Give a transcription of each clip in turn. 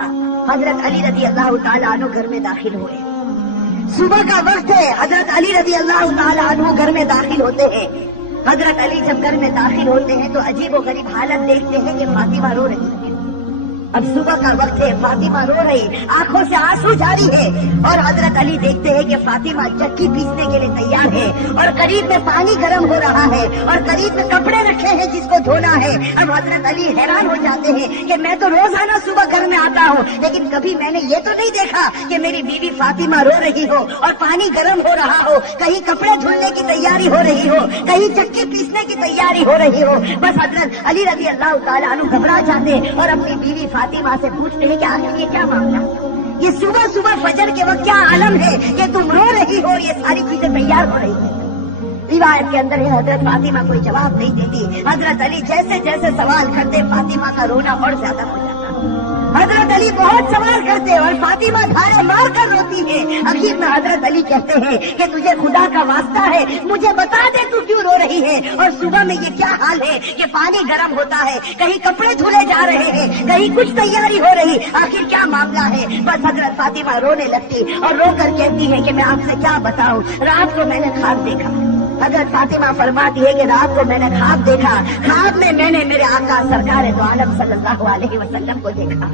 حضرت علی رضی اللہ تعالیٰ عنہ گھر میں داخل ہوئے. صبح کا وقت ہے. حضرت علی رضی اللہ تعالیٰ عنہ گھر میں داخل ہوتے ہیں. حضرت علی جب گھر میں داخل ہوتے ہیں تو عجیب و غریب حالت دیکھتے ہیں کہ فاطمہ رو رہی ہے. اب صبح کا وقت ہے, فاطمہ رو رہی, آنکھوں سے آنسو جاری ہے. اور حضرت علی دیکھتے ہیں کہ فاطمہ چکی پیسنے کے لیے تیار ہے اور قریب میں پانی گرم ہو رہا ہے اور قریب میں کپڑے رکھے ہیں جس کو دھونا ہے. اب حضرت علی حیران ہو جاتے ہیں کہ میں تو روزانہ صبح گھر میں آتا ہوں, لیکن کبھی میں نے یہ تو نہیں دیکھا کہ میری بیوی فاطمہ رو رہی ہو اور پانی گرم ہو رہا ہو, کہیں کپڑے دھلنے کی تیاری ہو رہی ہو, کہیں چکی پیسنے کی تیاری ہو رہی ہو. بس حضرت علی رضی اللہ تعالیٰ عنہ گھبرا جاتے اور اپنی بیوی فاطمہ سے پوچھتے ہیں کہ آخر یہ کیا معاملہ, یہ صبح صبح فجر کے وقت کیا عالم ہے کہ تم رو رہی ہو, یہ ساری چیزیں تیار ہو رہی ہیں. روایت کے اندر ہے حضرت فاطمہ کوئی جواب نہیں دیتی. حضرت علی جیسے جیسے سوال کرتے فاطمہ کا رونا اور زیادہ ہو جاتا. حضرت علی بہت سوال کرتے اور فاطمہ دھارے مار کر روتی ہے. اخیر میں حضرت علی کہتے ہیں کہ تجھے خدا کا واسطہ ہے, مجھے بتا دے تو کیوں رو رہی ہے, اور صبح میں یہ کیا حال ہے کہ پانی گرم ہوتا ہے, کہیں کپڑے دھلے جا رہے ہیں, کہیں کچھ تیاری ہو رہی, آخر کیا معاملہ ہے. بس حضرت فاطمہ رونے لگتی اور رو کر کہتی ہے کہ میں آپ سے کیا بتاؤں, رات کو میں نے خواب دیکھا. حضرت فاطمہ فرماتی ہے کہ رات کو میں نے خواب دیکھا, خواب میں نے میرے آقا سرکار دو عالم صلی اللہ علیہ وسلم کو دیکھا,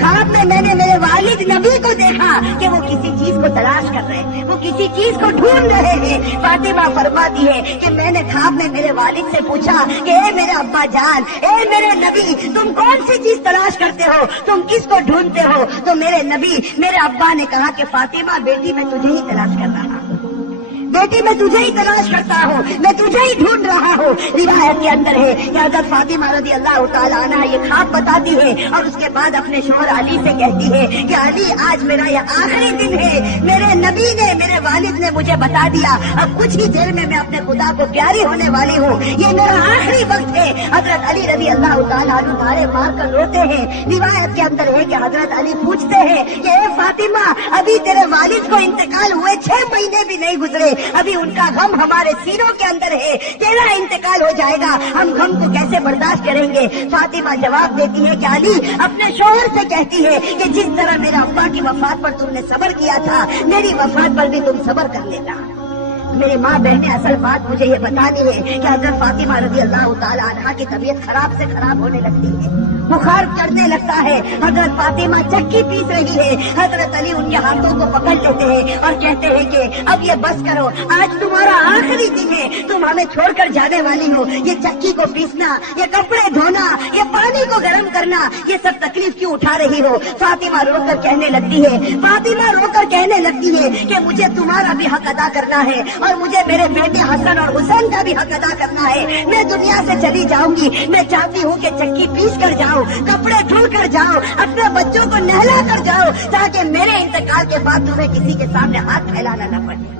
خواب میں نے میرے والد نبی کو دیکھا کہ وہ کسی چیز کو تلاش کر رہے ہیں, وہ کسی چیز کو ڈھونڈ رہے ہیں. فاطمہ فرماتی ہے کہ میں نے خواب میں میرے والد سے پوچھا کہ اے میرے ابا جان, اے میرے نبی, تم کون سی چیز تلاش کرتے ہو, تم کس کو ڈھونڈتے ہو. تو میرے نبی, میرے ابا نے کہا کہ فاطمہ بیٹی میں تجھے ہی تلاش کر رہا ہوں, بیٹی میں تجھے ہی تلاش کرتا ہوں, میں تجھے ہی ڈھونڈ رہا ہوں. روایت کے اندر ہے کہ حضرت فاطمہ رضی اللہ تعالیٰ عنہ یہ خواب بتاتی ہے اور اس کے بعد اپنے شوہر علی سے کہتی ہے کہ علی آج میرا یہ آخری دن ہے, میرے نبی نے, میرے والد نے مجھے بتا دیا, اب کچھ ہی دیر میں اپنے خدا کو پیاری ہونے والی ہوں, یہ میرا آخری وقت ہے. حضرت علی رضی اللہ تعالیٰ عنہ دھارے مار کر روتے ہیں. روایت کے اندر ہے کہ حضرت علی پوچھتے ہیں کہ اے فاطمہ, ابھی تیرے والد کو انتقال ہوئے 6 مہینے بھی نہیں گزرے, ابھی ان کا غم ہمارے سینوں کے اندر ہے, تیرا انتقال ہو جائے گا, ہم غم کو کیسے برداشت کریں گے. فاطمہ جواب دیتی ہے کہ علی اپنے شوہر سے کہتی ہے کہ جس طرح میرے ابا کی وفات پر تم نے صبر کیا تھا, میری وفات پر بھی تم صبر کر لینا. میری ماں بہنیں, اصل بات مجھے یہ بتانی ہے کہ حضرت فاطمہ رضی اللہ تعالیٰ عنہ کی طبیعت خراب سے خراب ہونے لگتی ہے, بخار چڑھنے لگتا ہے. حضرت فاطمہ چکی پیس رہی ہے, حضرت علی ان کے ہاتھوں کو پکڑ لیتے ہیں اور کہتے ہیں کہ اب یہ بس کرو, آج تمہارا آخری دن ہے, تم ہمیں چھوڑ کر جانے والی ہو, یہ چکی کو پیسنا, یہ کپڑے دھونا, یہ پانی کو گرم کرنا, یہ سب تکلیف کیوں اٹھا رہی ہو. فاطمہ رو کر کہنے لگتی ہے, فاطمہ رو کر کہنے لگتی ہے کہ مجھے تمہارا بھی حق ادا کرنا ہے اور مجھے میرے بیٹے حسن اور حسین کا بھی حق ادا کرنا ہے. میں دنیا سے چلی جاؤں گی, میں چاہتی ہوں کہ چکی پیس کر جاؤ, کپڑے دھل کر جاؤ, اپنے بچوں کو نہلا کر جاؤ, تاکہ میرے انتقال کے بعد تمہیں کسی کے سامنے ہاتھ پھیلانا نہ پڑے,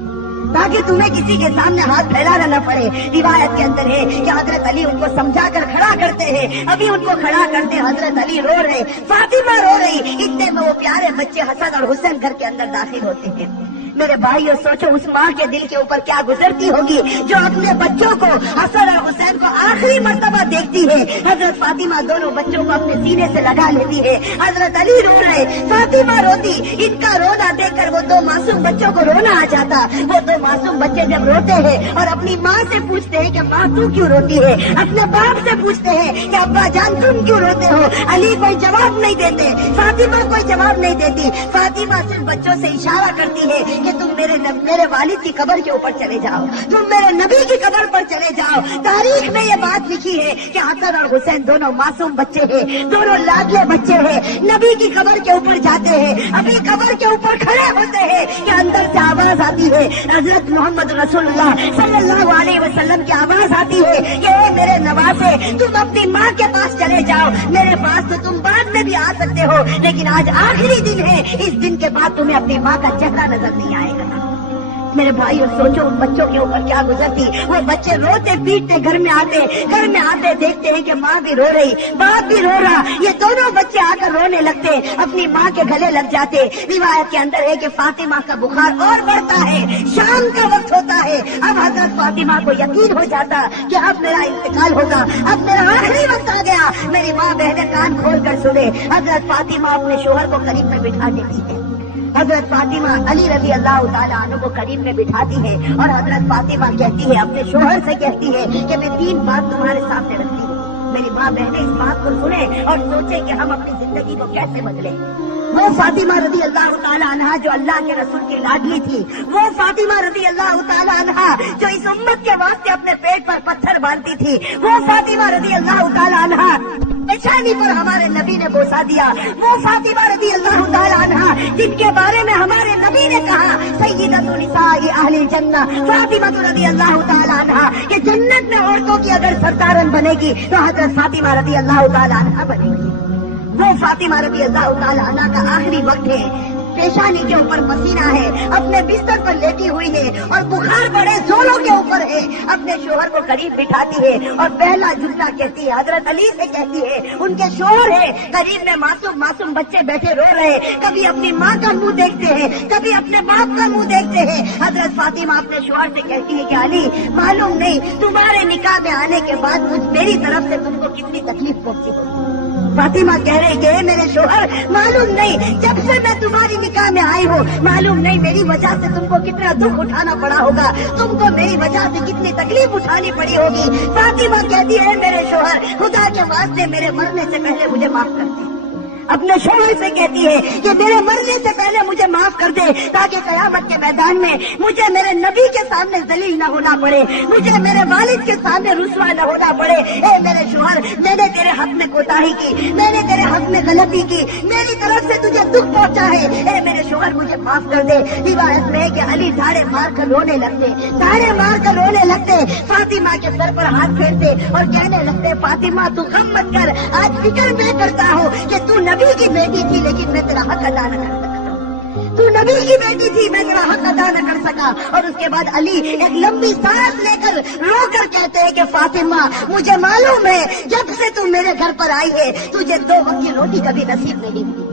تاکہ تمہیں کسی کے سامنے ہاتھ پھیلانا نہ پڑے. روایت کے اندر ہے کہ حضرت علی ان کو سمجھا کر کھڑا کرتے ہیں, ابھی ان کو کھڑا کرتے حضرت علی رو رہے, فاطمہ رو رہی, اتنے میں وہ پیارے بچے حسن اور حسین گھر کے اندر داخل ہوتے ہیں. میرے بھائیو, سوچو اس ماں کے دل کے اوپر کیا گزرتی ہوگی جو اپنے بچوں کو, حسن اور حسین کو آخری مرتبہ دیکھتی ہے. حضرت فاطمہ دونوں بچوں کو اپنے سینے سے لگا لیتی ہے, حضرت علی رو رہے, فاطمہ روتی. ان کا رونا دیکھ کر وہ 2 معصوم بچوں کو رونا آ جاتا. وہ 2 معصوم بچے جب روتے ہیں اور اپنی ماں سے پوچھتے ہیں کہ ماں تو کیوں روتی ہے, اپنے باپ سے پوچھتے ہیں کہ ابا جان تم کیوں روتے ہو, علی کوئی جواب نہیں دیتے, فاطمہ کوئی جواب نہیں دیتی. فاطمہ صرف بچوں سے اشارہ کرتی ہے کہ تم میرے والد کی قبر کے اوپر چلے جاؤ, تم میرے نبی کی قبر پر چلے جاؤ. تاریخ میں یہ بات لکھی ہے کہ حسن اور حسین دونوں معصوم بچے ہیں, دونوں لاڈلے بچے ہیں, نبی کی قبر کے اوپر جاتے ہیں, ابھی قبر کے اوپر کھڑے ہوتے ہیں کہ اندر سے آواز آتی ہے, حضرت محمد رسول اللہ صلی اللہ علیہ وسلم کی آواز آتی ہے کہ اے میرے نواسے, تم اپنی ماں کے پاس چلے جاؤ, میرے پاس تو تم بعد میں بھی آ سکتے ہو, لیکن آج آخری دن ہے, اس دن کے بعد تمہیں اپنی ماں کا چہرہ نظر نہیں آئے گا. میرے بھائی اور سوچو ان بچوں کے اوپر کیا گزرتی. وہ بچے روتے پیٹتے گھر میں آتے دیکھتے ہیں کہ ماں بھی رو رہی, باپ بھی رو رہا. یہ دونوں بچے آ کر رونے لگتے, اپنی ماں کے گلے لگ جاتے. روایت کے اندر ہے کہ فاطمہ کا بخار اور بڑھتا ہے, شام کا وقت ہوتا ہے. اب حضرت فاطمہ کو یقین ہو جاتا کہ اب میرا انتقال ہوگا, اب میرا آخری وقت آ گیا. میری ماں بہنیں کان کھول کر سنے. حضرت فاطمہ اپنے شوہر کو قریب میں بٹھا دیتی ہے. حضرت فاطمہ علی رضی اللہ تعالیٰ عنہ کو قریب میں بٹھاتی ہے اور حضرت فاطمہ کہتی ہے, اپنے شوہر سے کہتی ہے کہ میں 3 بات تمہارے سامنے رکھتی ہوں. میری ماں بہنیں اس بات کو سنیں اور سوچیں کہ ہم اپنی زندگی کو کیسے بدلیں. وہ فاطمہ رضی اللہ تعالیٰ عنہ جو اللہ کے رسول کی لاڈلی تھی, وہ فاطمہ رضی اللہ تعالیٰ عنہ جو اس امت کے واسطے اپنے پیٹ پر پتھر باندھتی تھی, وہ فاطمہ رضی اللہ تعالیٰ عنہ پیشانی پر ہمارے نبی نے بوسا دیا, وہ فاطمہ رضی اللہ تعالیٰ عنہ جن کے بارے میں ہمارے نبی نے کہا سیدۃ نساء اہل الجنہ فاطمہ رضی اللہ تعالیٰ عنہ کہ جنت میں عورتوں کی اگر سردارن بنے گی تو حضرت فاطمہ رضی اللہ تعالیٰ عنہ بنے گی. وہ فاطمہ رضی اللہ تعالیٰ عنہ کا آخری وقت ہے, پیشانی کے اوپر پسینہ ہے, اپنے بستر پر لیٹی ہوئی ہے اور بخار بڑے زوروں کے اوپر ہے. اپنے شوہر کو قریب بٹھاتی ہے اور پہلا جملہ کہتی ہے, حضرت علی سے کہتی ہے, ان کے شوہر ہے قریب میں, معصوم بچے بیٹھے رو رہے, کبھی اپنی ماں کا منہ دیکھتے ہیں, کبھی اپنے باپ کا منہ دیکھتے ہیں. حضرت فاطمہ اپنے شوہر سے کہتی ہے کہ علی معلوم نہیں تمہارے نکاح میں آنے کے بعد میری طرف سے تم کو کتنی تکلیف پہنچی ہوگی. فاطمہ کہہ رہے کہ میرے شوہر معلوم نہیں جب سے میں تمہاری نکاح میں آئی ہوں معلوم نہیں میری وجہ سے تم کو کتنا دکھ اٹھانا پڑا ہوگا, تم کو میری وجہ سے کتنی تکلیف اٹھانی پڑی ہوگی. فاطمہ کہتی ہے میرے شوہر خدا کے واسطے میرے مرنے سے پہلے مجھے معاف کر دے. اپنے شوہر سے کہتی ہے کہ میرے مرنے سے پہلے مجھے معاف کر دے تاکہ قیامت کے میدان میں مجھے میرے نبی کے سامنے ذلیل نہ ہونا پڑے, مجھے میرے والد کے سامنے رسوا نہ ہونا پڑے. اے میرے شوہر میں نے تیرے حق میں کوتاہی کی, میں نے تیرے حق میں غلطی کی, میری طرف سے تجھے دکھ پہنچا ہے, اے میرے شوہر مجھے معاف کر دے. روایت میں ہے کہ علی دھاڑے مار کر رونے لگتے, فاطمہ کے سر پر ہاتھ پھیرتے اور کہنے لگتے فاطمہ تو غم مت کر, آج فکر میں کرتا ہوں کہ تو نبی کی بیٹی تھی لیکن میں تیرا حق ادا نہ کر سکا, تو نبی کی بیٹی تھی میں تیرا حق ادا نہ کر سکا. اور اس کے بعد علی ایک لمبی سانس لے کر رو کر کہتے ہیں کہ فاطمہ مجھے معلوم ہے جب سے تو میرے گھر پر آئی ہے تجھے 2 وقت کی روٹی کبھی نصیب نہیں ہوئی.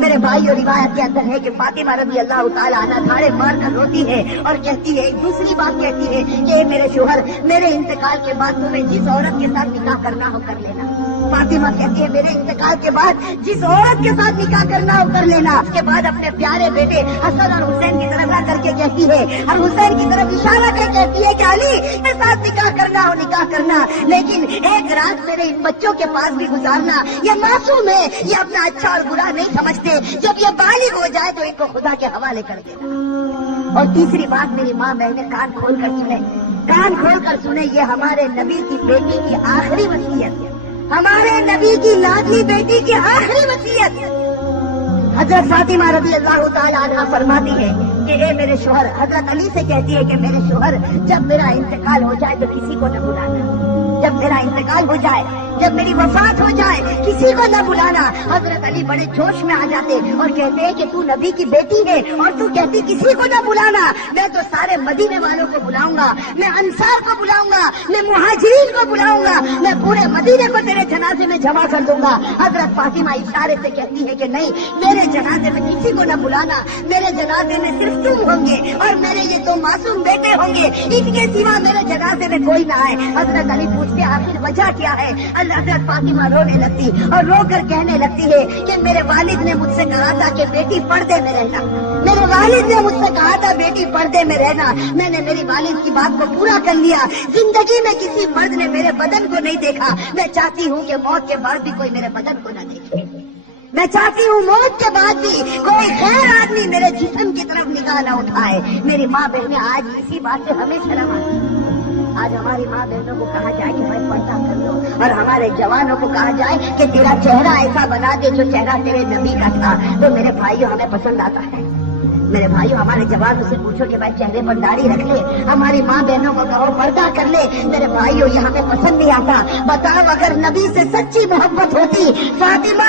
میرے بھائی اور روایت کے اندر ہے کہ فاطمہ رضی اللہ تعالیٰ عنہ دھاڑے مار کر روتی ہے اور کہتی ہے, دوسری بات کہتی ہے کہ میرے شوہر میرے انتقال کے بعد تمہیں جس عورت کے ساتھ نکاح کرنا ہو کر لینا. فاطمہ کہتی ہے میرے انتقال کے بعد جس عورت کے ساتھ نکاح کرنا ہو کر لینا. اس کے بعد اپنے پیارے بیٹے حسن اور حسین کی طرف کر کے کہتی ہے اور حسین کی طرف اشارہ کر کہتی ہے کہ علی کے ساتھ نکاح کرنا ہو نکاح کرنا, لیکن ایک رات میرے ان بچوں کے پاس بھی گزارنا. یہ معصوم ہے, یہ اپنا اچھا اور برا نہیں سمجھتے, جب یہ بالغ ہو جائے تو ان کو خدا کے حوالے کر دینا. اور تیسری بات میری ماں بہنیں کان کھول کر سنے, یہ ہمارے نبی کی بیٹی کی آخری وصیت ہے, ہمارے نبی کی لاڈلی بیٹی کی آخری وصیت. حضرت فاطمہ رضی اللہ تعالیٰ عنہ فرماتی ہے کہ اے میرے شوہر, حضرت علی سے کہتی ہے کہ میرے شوہر جب میرا انتقال ہو جائے تو کسی کو نہ بلانا, جب میرا انتقال ہو جائے, جب میری وفات ہو جائے کسی کو نہ بلانا. حضرت علی بڑے جوش میں آ جاتے اور کہتے ہیں کہ تو نبی کی بیٹی ہے اور تو کہتی کسی کو نہ بلانا. میں تو سارے مدینے والوں کو بلاؤں گا, میں انصار کو بلاؤں گا, میں مہاجرین کو بلاؤں گا, میں پورے مدینے کو تیرے جنازے میں جمع کر دوں گا. حضرت فاطمہ اشارے سے کہتی ہے کہ نہیں, میرے جنازے میں کسی کو نہ بلانا, میرے جنازے میں صرف تم ہوں گے اور میرے یہ 2 معصوم بیٹے ہوں گے, ان کے سوا میرے جنازے میں کوئی نہ آئے. حضرت علی پوچھتے آخر وجہ کیا ہے؟ حضرت فاطمہ رونے لگتی اور رو کر کہنے لگتی ہے کہ میرے والد نے مجھ سے کہا تھا کہ بیٹی پردے میں رہنا, میرے والد نے مجھ سے کہا تھا بیٹی پردے میں رہنا. میں نے میری والد کی بات کو پورا کر لیا. زندگی میں کسی مرد نے میرے بدن کو نہیں دیکھا, میں چاہتی ہوں کہ موت کے بعد بھی کوئی میرے بدن کو نہ دیکھے, میں چاہتی ہوں موت کے بعد بھی کوئی غیر آدمی میرے جسم کی طرف نگاہ نہ اٹھائے. میری ماں بہنیں آج اسی بات سے ہمیں شرم آتی ہے. آج ہماری ماں بہنوں کو کہا جائے کہ بھائی پردہ کر لو, اور ہمارے جوانوں کو کہا جائے کہ تیرا چہرہ ایسا بنا دے جو چہرہ تیرے نبی کا تھا, تو میرے بھائیوں ہمیں پسند آتا ہے. میرے بھائیوں ہمارے جوان سے پوچھو کہ بھائی چہرے پر داڑھی رکھ لے, ہماری ماں بہنوں کو کہو پردہ کر لے. میرے بھائیوں یہ ہمیں پسند نہیں آتا. بتاؤ اگر نبی سے سچی محبت ہوتی, فاطمہ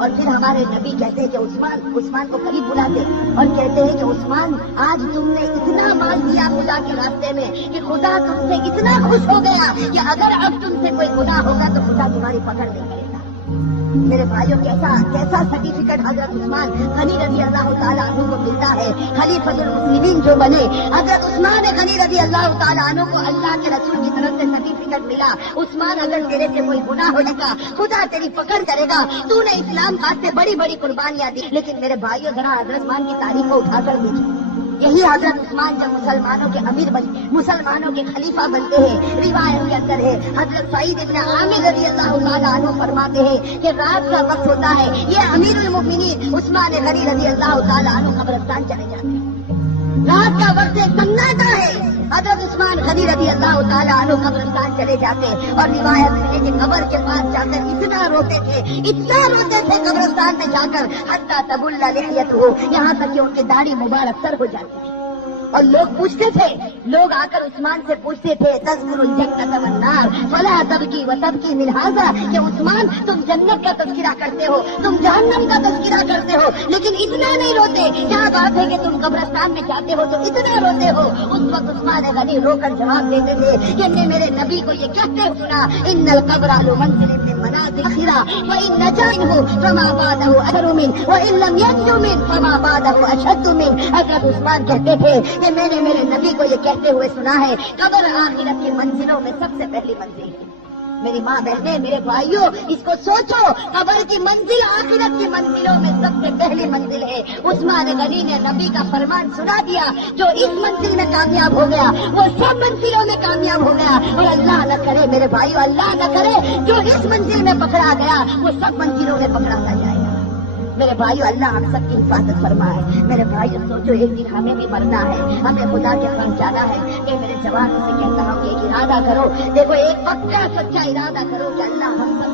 اور پھر ہمارے نبی کہتے ہیں کہ عثمان کو قریب بلاتے اور کہتے ہیں کہ عثمان آج تم نے اتنا مال دیا خدا کے راستے میں کہ خدا تم سے اتنا خوش ہو گیا کہ اگر اب تم سے کوئی گناہ ہوگا تو خدا تمہاری پکڑ نہیں کرے گا۔ میرے بھائیوں کیسا سرٹیفکیٹ حضرت عثمان غنی رضی اللہ تعالیٰ عنہ کو ملتا ہے۔ خلیفۃ المسلمین جو بنے حضرت عثمان غنی رضی اللہ تعالیٰ عنہ کو اللہ کے رسول کی طرف سے سرٹیفکیٹ ملا، عثمان اگر تیرے سے کوئی گناہ ہو جائے گا خدا تیری پکڑ کرے گا، تو نے اسلام واسطے بڑی بڑی قربانیاں دی۔ لیکن میرے بھائیوں ذرا حضرت عثمان کی تاریخ کو اٹھا کر دیکھیں، یہی حضرت عثمان جب مسلمانوں کے امیر بنے، مسلمانوں کے خلیفہ بنتے ہیں، روایت کے اندر ہے حضرت سعید ابن عامر رضی اللہ تعالیٰ عنہ فرماتے ہیں کہ رات کا وقت ہوتا ہے، یہ امیر المؤمنین عثمان غنی رضی اللہ تعالیٰ عنہ قبرستان چلے جاتے ہیں، رات کا وقت سناٹا ہے، حضرت عثمان غنی رضی اللہ تعالیٰ عنہ قبرستان چلے جاتے اور روایت ہے کہ قبر کے پاس جا کر اتنا روتے تھے قبرستان میں جا کر حتی تبل لحیتہ، یہاں تک کہ ان کی داڑھی مبارک سر ہو جاتی تھی۔ اور لوگ پوچھتے تھے، لوگ آ کر عثمان سے پوچھتے تھے تذکر الجنت والنار فلا تبکی وتبکی من ھذا، کہ عثمان تم جنت کا تذکرہ کرتے ہو، تم جہنم کا تذکرہ کرتے ہو، لیکن اتنا نہیں روتے، کیا بات ہے کہ تم قبرستان میں جاتے ہو تو اتنا روتے ہو؟ اس وقت عثمان غنی رو کر جواب دیتے تھے کہ میں میرے نبی کو یہ کہتے سنا، ان القبر لمنزل من منازل اخرى وان نجا منه فما بعده اثر منه وان لم ينج منه فما بعده اشد منه۔ حضرت عثمان کہتے تھے کہ میں نے میرے نبی کو یہ کہتے ہوئے سنا ہے، قبر آخرت کی منزلوں میں سب سے پہلی منزل ہے۔ میری ماں بہنیں، میرے بھائیوں، اس کو سوچو، قبر کی منزل آخرت کی منزلوں میں سب سے پہلی منزل ہے۔ عثمان غنی نے نبی کا فرمان سنا دیا، جو اس منزل میں کامیاب ہو گیا وہ سب منزلوں میں کامیاب ہو گیا، اور اللہ نہ کرے میرے بھائیوں، اللہ نہ کرے جو اس منزل میں پکڑا گیا وہ سب منزلوں میں پکڑا نہ جائے گا۔ میرے بھائیو، اللہ ہم سب کی حفاظت فرمائے۔ میرے بھائیو سوچو، ایک دن ہمیں بھی مرنا ہے، ہمیں خدا کے پاس جانا ہے۔ کہ میرے جوانوں سے کہتا ہوں کہ ایک ارادہ کرو، دیکھو ایک پکا سچا ارادہ کرو کہ اللہ ہم سب